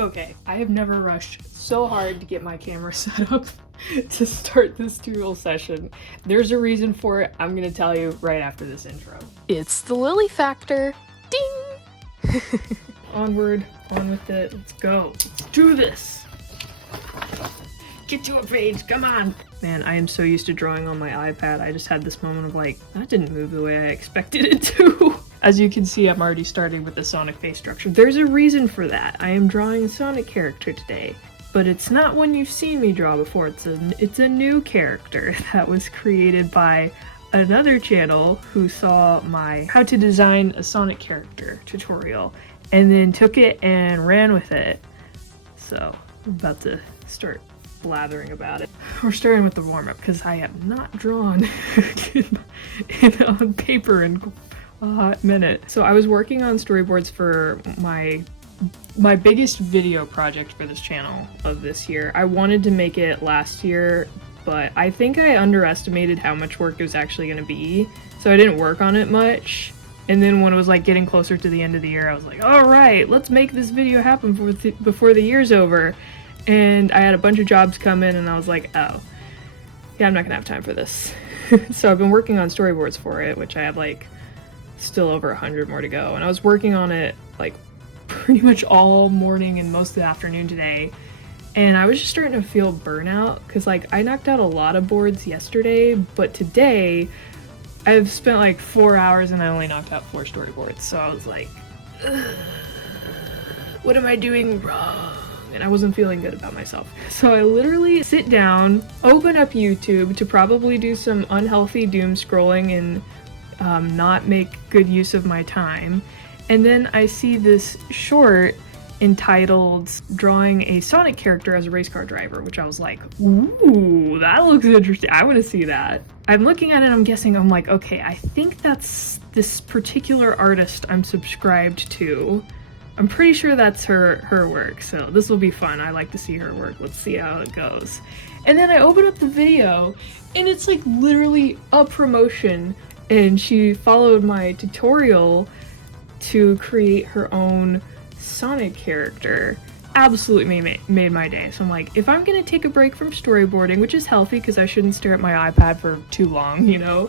Okay, I have never rushed so hard to get my camera set up to start this tutorial session. There's a reason for it. I'm gonna tell you right after this intro. It's the Lily factor. Ding! Onward, on with it. Let's go. Let's do this. Get to a page, come on. Man, I am so used to drawing on my iPad. I just had this moment of like, that didn't move the way I expected it to. As you can see, I'm already starting with the Sonic face structure. There's a reason for that. I am drawing a Sonic character today, but it's not one you've seen me draw before. It's a new character that was created by another channel who saw my how to design a Sonic character tutorial and then took it and ran with it. So I'm about to start blathering about it. We're starting with the warm-up because I have not drawn on paper in a hot minute. So I was working on storyboards for my biggest video project for this channel of this year. I wanted to make it last year, but I think I underestimated how much work it was actually going to be, so I didn't work on it much. And then when it was like getting closer to the end of the year, I was like, all right, let's make this video happen before the year's over. And I had a bunch of jobs come in and I was like, oh, yeah, I'm not gonna have time for this. So I've been working on storyboards for it, which I have like still over 100 more to go. And I was working on it like pretty much all morning and most of the afternoon today. And I was just starting to feel burnout because like I knocked out a lot of boards yesterday, but today I've spent like 4 hours and I only knocked out 4 storyboards. So I was like, ugh, what am I doing wrong? And I wasn't feeling good about myself. So I literally sit down, open up YouTube to probably do some unhealthy doom scrolling and not make good use of my time. And then I see this short entitled Drawing a Sonic Character as a Race Car Driver, which I was like, ooh, that looks interesting. I want to see that. I'm looking at it, I'm guessing, I'm like, okay, I think that's this particular artist I'm subscribed to. I'm pretty sure that's her work, so this will be fun. I like to see her work. Let's see how it goes. And then I open up the video, and it's like literally a promotion, and she followed my tutorial to create her own Sonic character. Absolutely made my day. So I'm like, if I'm gonna take a break from storyboarding, which is healthy because I shouldn't stare at my iPad for too long, you know,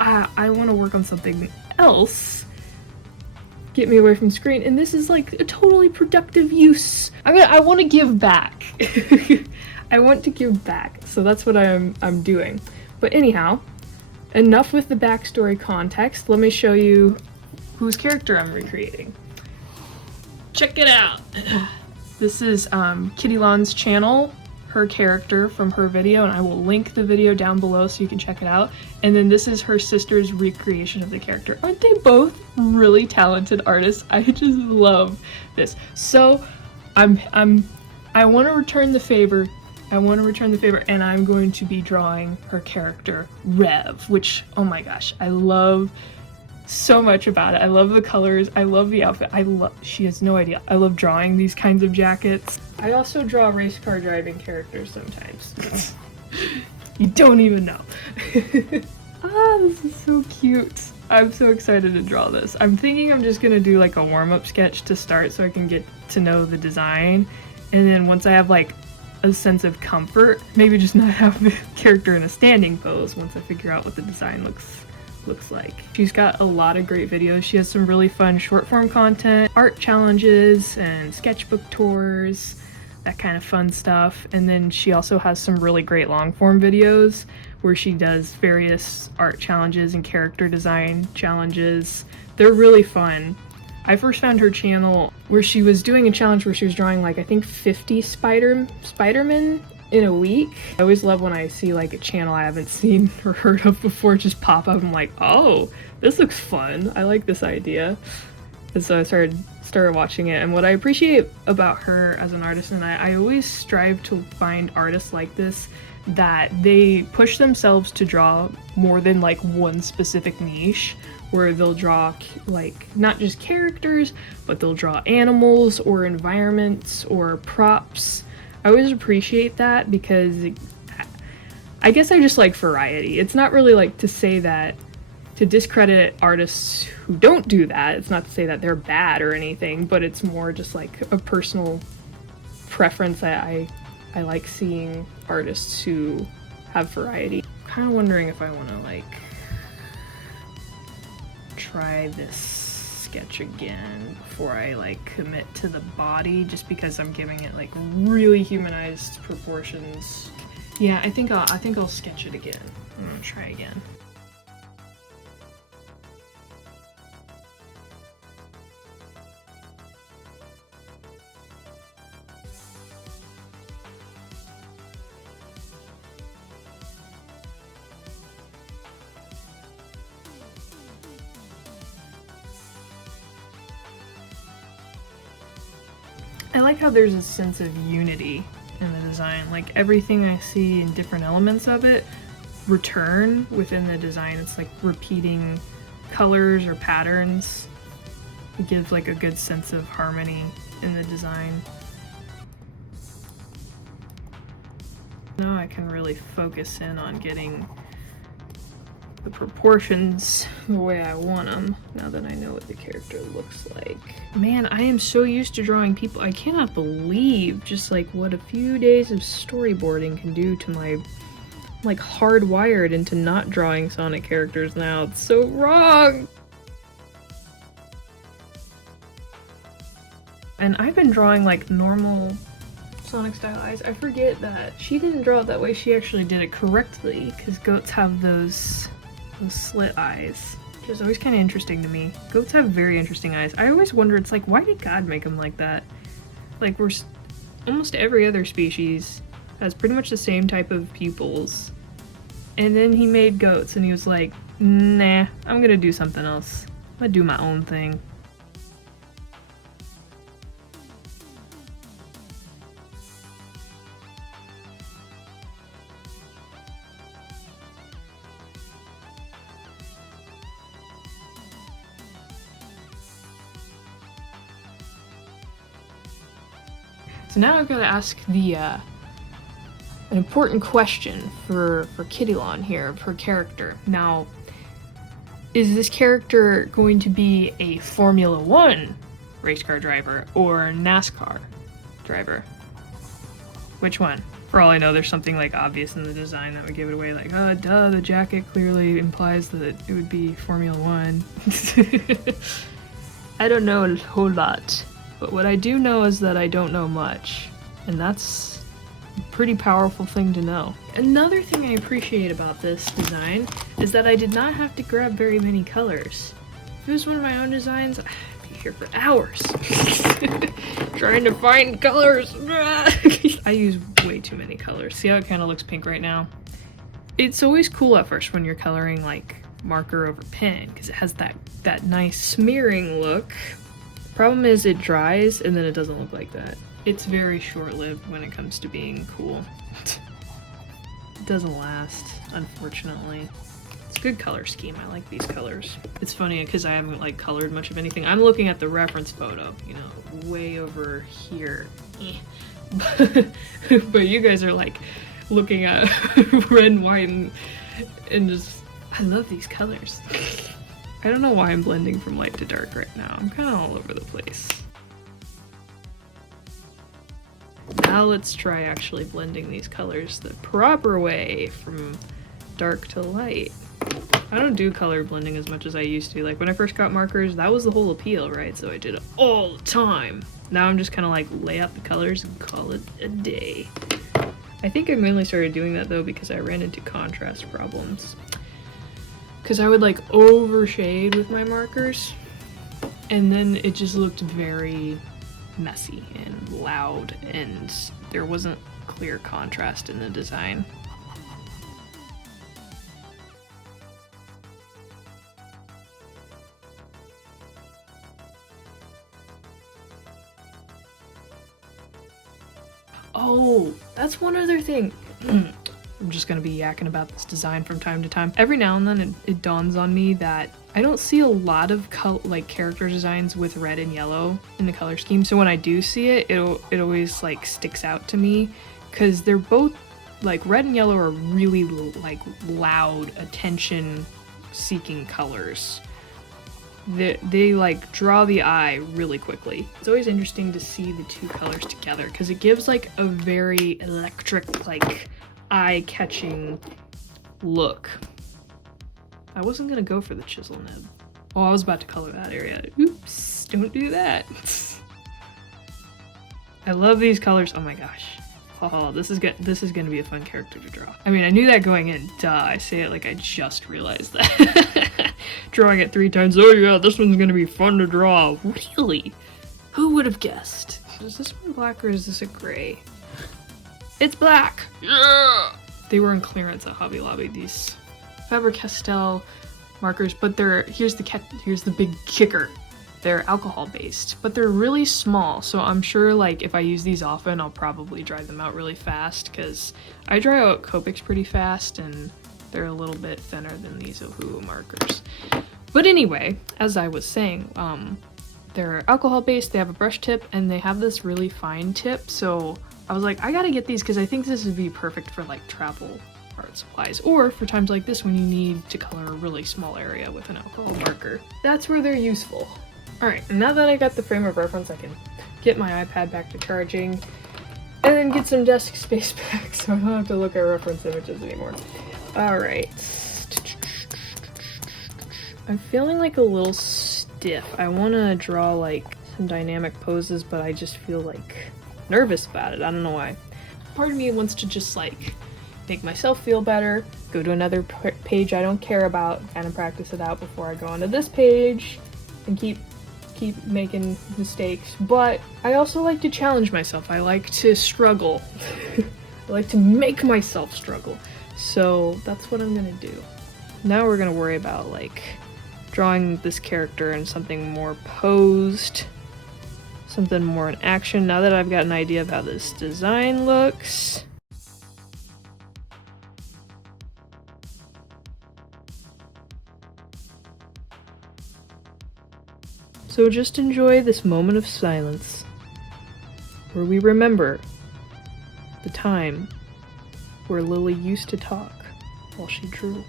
I want to work on something else. Get me away from screen, and this is like a totally productive use. I want to give back. I want to give back, so that's what I'm doing. But anyhow, enough with the backstory context. Let me show you whose character I'm recreating. Check it out. This is Kitty Lon's channel, her character from her video, and I will link the video down below so you can check it out. And then this is her sister's recreation of the character. Aren't they both really talented artists? I just love this. So I want to return the favor. And I'm going to be drawing her character Rev, which, oh my gosh, I love so much about it. I love the colors. I love the outfit. She has no idea. I love drawing these kinds of jackets. I also draw race car driving characters sometimes. You don't even know. This is so cute. I'm so excited to draw this. I'm thinking I'm just gonna do like a warm-up sketch to start so I can get to know the design. And then once I have like a sense of comfort, maybe just not have the character in a standing pose once I figure out what the design looks like. She's got a lot of great videos. She has some really fun short form content, art challenges, and sketchbook tours, that kind of fun stuff. And then she also has some really great long form videos where she does various art challenges and character design challenges. They're really fun. I first found her channel where she was doing a challenge where she was drawing like I think 50 Spider-Man in a week. I always love when I see like a channel I haven't seen or heard of before just pop up. I'm like, oh, this looks fun. I like this idea. And so I started watching it. And what I appreciate about her as an artist, and I always strive to find artists like this, that they push themselves to draw more than like one specific niche, where they'll draw like not just characters, but they'll draw animals or environments or props. I always appreciate that because I guess I just like variety. It's not really like to say that to discredit artists who don't do that. It's not to say that they're bad or anything, but it's more just like a personal preference that I like seeing artists who have variety. I'm kind of wondering if I want to like try this sketch again before I like commit to the body, just because I'm giving it like really humanized proportions. Yeah, I think I'll sketch it again. I'm gonna try again. I like how there's a sense of unity in the design. Like everything I see in different elements of it return within the design. It's like repeating colors or patterns. It gives like a good sense of harmony in the design. Now I can really focus in on getting the proportions the way I want them, now that I know what the character looks like. Man, I am so used to drawing people. I cannot believe just like what a few days of storyboarding can do to my, like, hardwired into not drawing Sonic characters now. It's so wrong! And I've been drawing like normal Sonic style eyes. I forget that she didn't draw it that way. She actually did it correctly, because goats have those slit eyes, which is always kind of interesting to me. Goats have very interesting eyes. I always wonder, it's like, why did God make them like that? Like, almost every other species has pretty much the same type of pupils, and then he made goats and he was like, nah, I'm gonna do something else. I'm gonna do my own thing. So now I've got to ask an important question for Kittylon here, of her character. Now, is this character going to be a Formula 1 race car driver or NASCAR driver? Which one? For all I know, there's something like obvious in the design that would give it away, like, oh duh, the jacket clearly implies that it would be Formula 1. I don't know a whole lot. But what I do know is that I don't know much, and that's a pretty powerful thing to know. Another thing I appreciate about this design is that I did not have to grab very many colors. If it was one of my own designs, I'd be here for hours trying to find colors. I use way too many colors. See how it kind of looks pink right now? It's always cool at first when you're coloring like marker over pen, because it has that nice smearing look. Problem is it dries and then it doesn't look like that. It's very short-lived when it comes to being cool. It doesn't last, unfortunately. It's a good color scheme. I like these colors. It's funny because I haven't like colored much of anything. I'm looking at the reference photo, you know, way over here. But you guys are like looking at red and white and just, I love these colors. I don't know why I'm blending from light to dark right now. I'm kind of all over the place. Now let's try actually blending these colors the proper way, from dark to light. I don't do color blending as much as I used to. Like when I first got markers, that was the whole appeal, right? So I did it all the time. Now I'm just kind of like lay out the colors and call it a day. I think I mainly started doing that though because I ran into contrast problems. Because I would like overshade with my markers, and then it just looked very messy and loud, and there wasn't clear contrast in the design. Oh, that's one other thing. I'm just gonna be yakking about this design from time to time. Every now and then it dawns on me that I don't see a lot of like character designs with red and yellow in the color scheme. So when I do see it, it always like sticks out to me, because they're both like red and yellow are really like loud, attention seeking colors. They like draw the eye really quickly. It's always interesting to see the two colors together because it gives like a very electric, like eye-catching look. I wasn't gonna go for the chisel nib. Oh, I was about to color that area. Oops, don't do that. I love these colors. Oh my gosh. Oh, this is gonna be a fun character to draw. I mean, I knew that going in. Duh, I say it like I just realized that. Drawing it 3 times. Oh yeah, this one's gonna be fun to draw. Really? Who would have guessed? Is this one black or is this a gray? It's black! Yeah! They were on clearance at Hobby Lobby, these Faber Castell markers, but here's the big kicker. They're alcohol based, but they're really small, so I'm sure like if I use these often, I'll probably dry them out really fast because I dry out Copics pretty fast and they're a little bit thinner than these Ohuhu markers. But anyway, as I was saying, they're alcohol based, they have a brush tip, and they have this really fine tip, so I was like, I gotta get these because I think this would be perfect for like travel art supplies, or for times like this when you need to color a really small area with an alcohol marker. That's where they're useful. Alright, now that I got the frame of reference, I can get my iPad back to charging, and then get some desk space back so I don't have to look at reference images anymore. Alright. I'm feeling like a little stiff. I want to draw like some dynamic poses, but I just feel like nervous about it. I don't know why. Part of me wants to just like make myself feel better, go to another page I don't care about, kind of practice it out before I go onto this page, and keep making mistakes. But I also like to challenge myself. I like to struggle. I like to make myself struggle. So that's what I'm gonna do. Now we're gonna worry about like drawing this character in something more posed, something more in action. Now that I've got an idea of how this design looks. So just enjoy this moment of silence where we remember the time where Lily used to talk while she drew.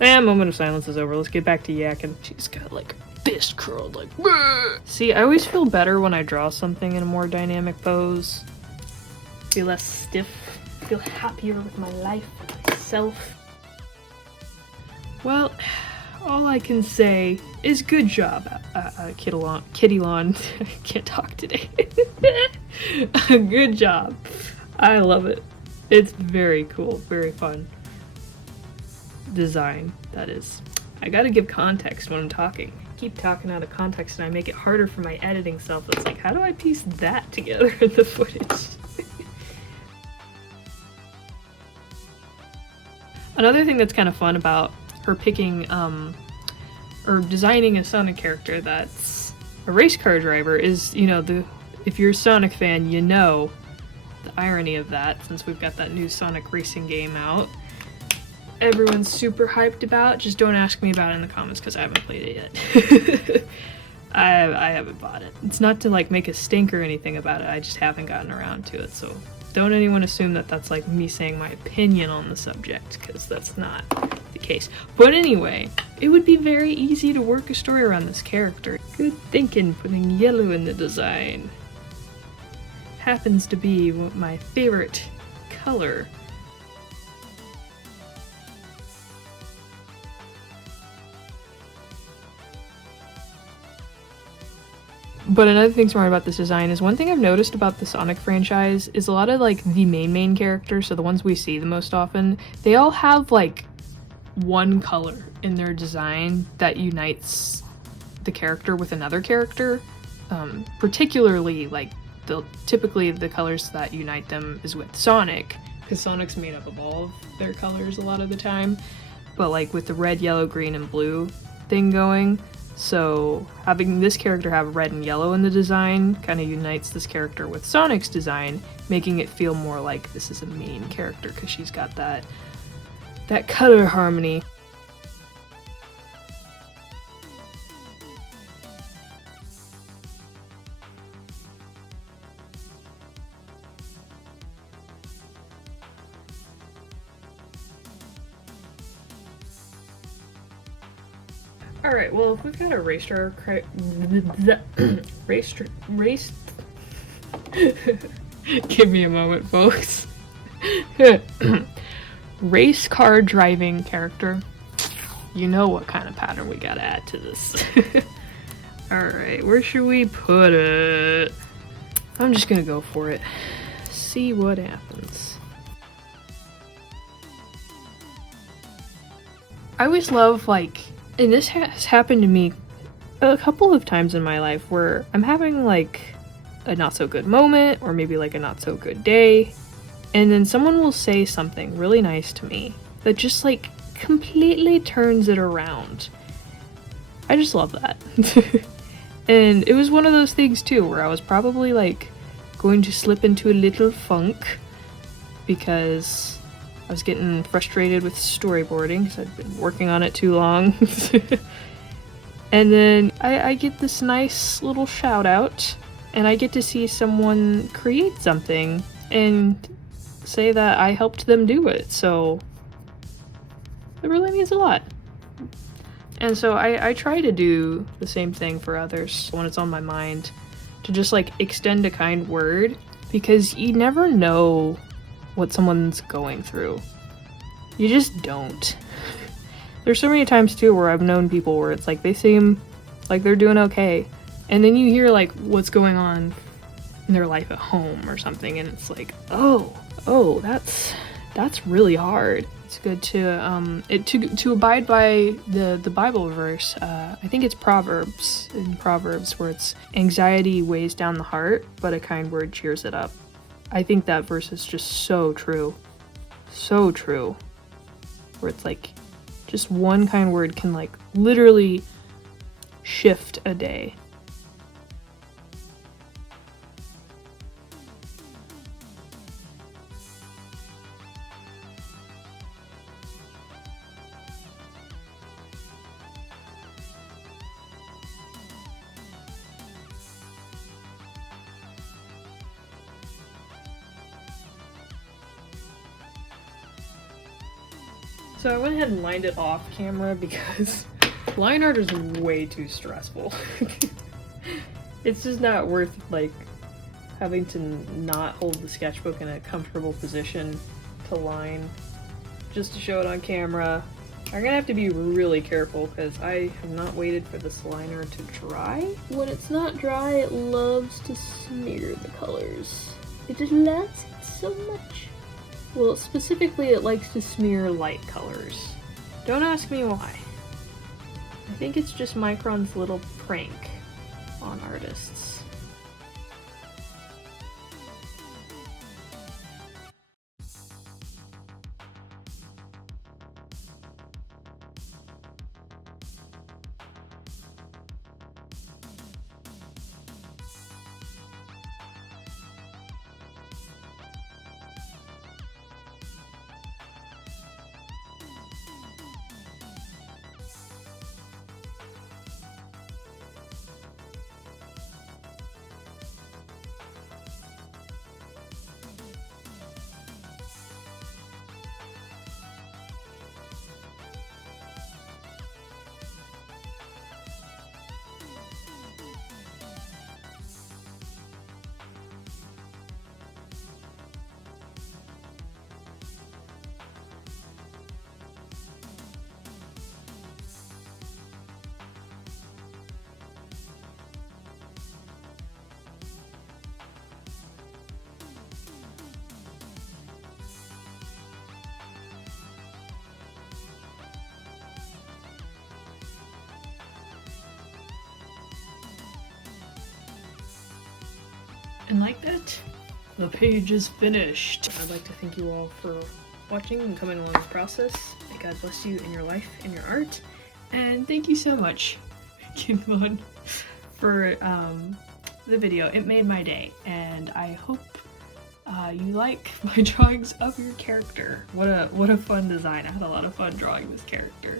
Moment of silence is over. Let's get back to yakking. She's got like a fist curled like Bleh! See, I always feel better when I draw something in a more dynamic pose. Feel less stiff. Feel happier with my life, myself. Well, all I can say is good job, Kitty Lawn. I can't talk today. Good job. I love it. It's very cool, very fun. Design, that is. I gotta give context when I'm talking. I keep talking out of context and I make it harder for my editing self. It's like, how do I piece that together in the footage? Another thing that's kind of fun about her picking, or designing a Sonic character that's a race car driver is, you know, if you're a Sonic fan, you know the irony of that, since we've got that new Sonic racing game out. Everyone's super hyped about. Just don't ask me about it in the comments because I haven't played it yet. I haven't bought it. It's not to like make a stink or anything about it, I just haven't gotten around to it, so don't anyone assume that that's like me saying my opinion on the subject, because that's not the case. But anyway, it would be very easy to work a story around this character. Good thinking, putting yellow in the design. Happens to be my favorite color. But another thing smart about this design is one thing I've noticed about the Sonic franchise is a lot of like the main characters, so the ones we see the most often, they all have like one color in their design that unites the character with another character. Particularly like typically the colors that unite them is with Sonic, because Sonic's made up of all of their colors a lot of the time, but like with the red, yellow, green, and blue thing going. So having this character have red and yellow in the design kind of unites this character with Sonic's design, making it feel more like this is a main character because she's got that color harmony. Alright, well, if we've got a race give me a moment, folks. Race car driving character. You know what kind of pattern we gotta add to this. Alright, where should we put it? I'm just gonna go for it. See what happens. I always love, like, and this has happened to me a couple of times in my life where I'm having, like, a not so good moment, or maybe like a not so good day, and then someone will say something really nice to me that just, like, completely turns it around. I just love that. And it was one of those things too where I was probably like going to slip into a little funk because I was getting frustrated with storyboarding because I'd been working on it too long. And then I get this nice little shout out and I get to see someone create something and say that I helped them do it, so it really means a lot. And so I try to do the same thing for others when it's on my mind, to just like extend a kind word, because you never know what someone's going through. You just don't. There's so many times too where I've known people where it's like they seem like they're doing okay, and then you hear like what's going on in their life at home or something, and it's like, oh, that's really hard. It's good to abide by the Bible verse. I think it's Proverbs, in Proverbs, where it's anxiety weighs down the heart, but a kind word cheers it up. I think that verse is just so true. So true. Where it's like, just one kind word can like literally shift a day. So I went ahead and lined it off camera because line art is way too stressful. It's just not worth like having to not hold the sketchbook in a comfortable position to line just to show it on camera. I'm gonna have to be really careful because I have not waited for this liner to dry. When it's not dry, it loves to smear the colors. It just loves it so much. Well, specifically, it likes to smear light colors. Don't ask me why. I think it's just Micron's little prank on artists. And like that, the page is finished. I'd like to thank you all for watching and coming along the process. May God bless you in your life and your art. And thank you so much, Kinlon, for the video. It made my day, and I hope you like my drawings of your character. What a fun design. I had a lot of fun drawing this character.